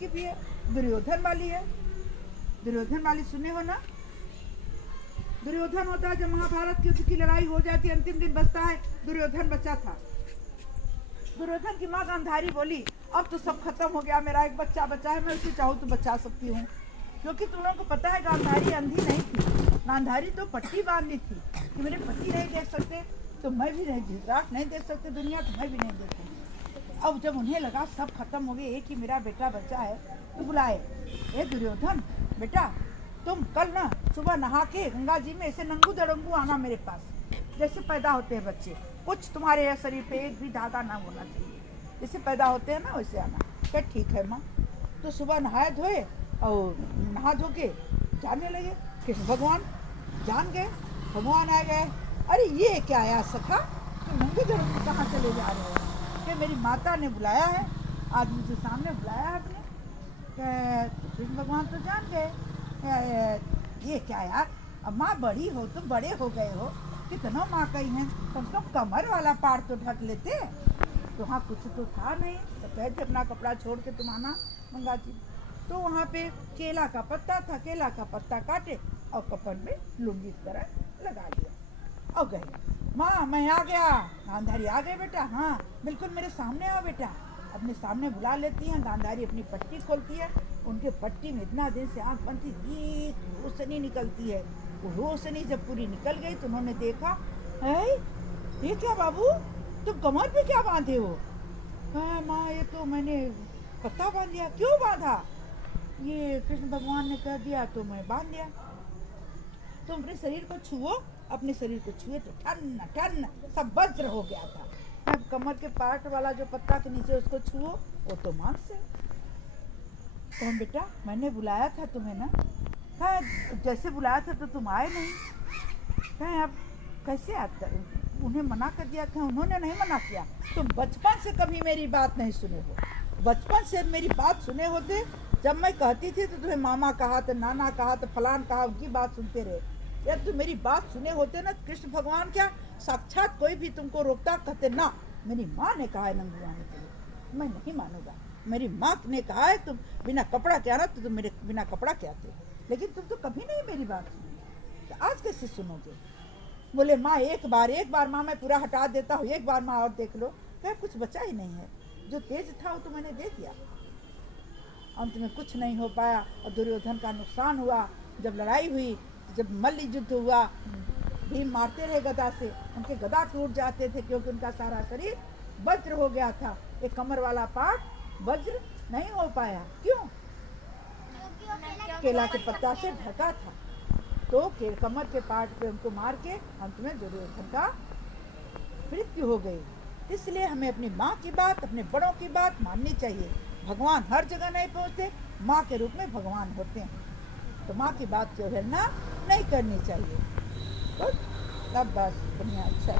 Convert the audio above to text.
की भी है, दुर्योधन वाली है। दुर्योधन वाली सुने हो ना? दुर्योधन होता है जब महाभारत की लड़ाई हो जाती है, अंतिम दिन बचता है, दुर्योधन बचा था। दुर्योधन की माँ गांधारी बोली अब तो सब खत्म हो गया, मेरा एक बच्चा बचा है, मैं उसे चाहूँ तो बचा सकती हूँ। क्योंकि तुम लोगों को पता है गांधारी अंधी नहीं थी, गांधारी तो पट्टी बांधी थी कि मेरे पति नहीं देख सकते तो मैं भी नहीं, धृतराष्ट्र नहीं देख सकते दुनिया तो मैं भी नहीं देखूँगी। अब जब उन्हें लगा सब खत्म हो गए, एक ही मेरा बेटा बचा है, तो बुलाए, ए दुर्योधन बेटा तुम कल ना सुबह नहा के गंगा जी में ऐसे नंगू दड़ंगू आना मेरे पास, जैसे पैदा होते हैं बच्चे, कुछ तुम्हारे शरीर पे एक भी धागा ना होना चाहिए, जैसे पैदा होते हैं ना वैसे आना। क्या ठीक है माँ। तो सुबह नहाए धोए और नहा धो के जाने लगे। कृष्ण भगवान जान गए, भगवान आ गए, अरे ये क्या आया सखा, तो नंगे दड़ंगू कहाँ चले जा रहे हो? कि मेरी माता ने बुलाया है, आज मुझे सामने बुलाया है आपने। कृष्ण भगवान तो जान गए, ये क्या यार, अब माँ बड़ी हो तुम बड़े हो गए हो, कितना माँ कही है, कम से कम कमर वाला पार तो ढक लेते। तो हाँ कुछ तो था नहीं, तो कहते अपना कपड़ा छोड़ के तुम आना गंगा जी। तो वहाँ पे केला का पत्ता था, केला का पत्ता काटे और कपन में लुंगी की तरह लगा लिया और गए, माँ मैं आ गया। गांधारी आ गए बेटा, हाँ बिल्कुल मेरे सामने आओ बेटा। अपने सामने बुला लेती हैं, गांधारी अपनी पट्टी खोलती है, उनके पट्टी में इतना दिन से आँख बंद थी, एक रोशनी निकलती है। वो रोशनी जब पूरी निकल गई तो उन्होंने देखा, है ये क्या बाबू, तुम कमर पे क्या बांधे हो? माँ ये तो मैंने पत्ता बांध दिया। क्यों बांधा? ये कृष्ण भगवान ने कह दिया तो मैं बांध दिया। तुम अपने शरीर को छुओ, अपने शरीर को छुए तो ठन ठन सब वज्र हो गया था। अब कमर के पार्ट वाला जो पत्ता के नीचे उसको छुओ वो तो मांस है। कौन बेटा, मैंने बुलाया था तुम्हें ना। कहा जैसे बुलाया था तो तुम आए नहीं। कहें अब कैसे आता, उन्हें मना कर दिया था, उन्होंने नहीं मना किया। तुम बचपन से कभी मेरी बात नहीं सुने हो, बचपन से मेरी बात सुने होते, जब मैं कहती थी तो तुम्हें मामा कहा तो नाना कहा तो फलान कहा, उनकी बात सुनते रहे। यार तुम मेरी बात सुने होते ना, कृष्ण भगवान क्या साक्षात कोई भी तुमको रोकता, कहते ना मेरी माँ ने कहा है नंगू आने के लिए, मैं नहीं मानूंगा। मेरी माँ ने कहा है तुम बिना कपड़ा के आना, तो तुम मेरे बिना कपड़ा के आते, लेकिन तुम तो कभी नहीं मेरी बात सुनी, तो आज कैसे सुनोगे? बोले माँ एक बार माँ मैं पूरा हटा देता हूँ, एक बार माँ और देख लो। क्या कुछ बचा ही नहीं है, जो तेज था वो तो मैंने दे दिया। अंत में कुछ नहीं हो पाया और दुर्योधन का नुकसान हुआ। जब लड़ाई हुई, जब मल्ल युद्ध हुआ, भीम मारते रहे गदा से, उनके गदा टूट जाते थे क्योंकि उनका सारा शरीर वज्र हो गया था, एक कमर वाला पार्ट वज्र नहीं हो पाया। क्यों? केला के पत्ता से ढका था। तो कमर के पार्ट पे उनको मार के अंत में दुर्योधन का मृत्यु हो गई। इसलिए हमें अपनी माँ की बात, अपने बड़ों की बात माननी चाहिए। भगवान हर जगह नहीं पहुँचते, माँ के रूप में भगवान होते हैं, तो माँ की बात की अवहेलना नहीं करनी चाहिए। तो अब बस बढ़िया अच्छा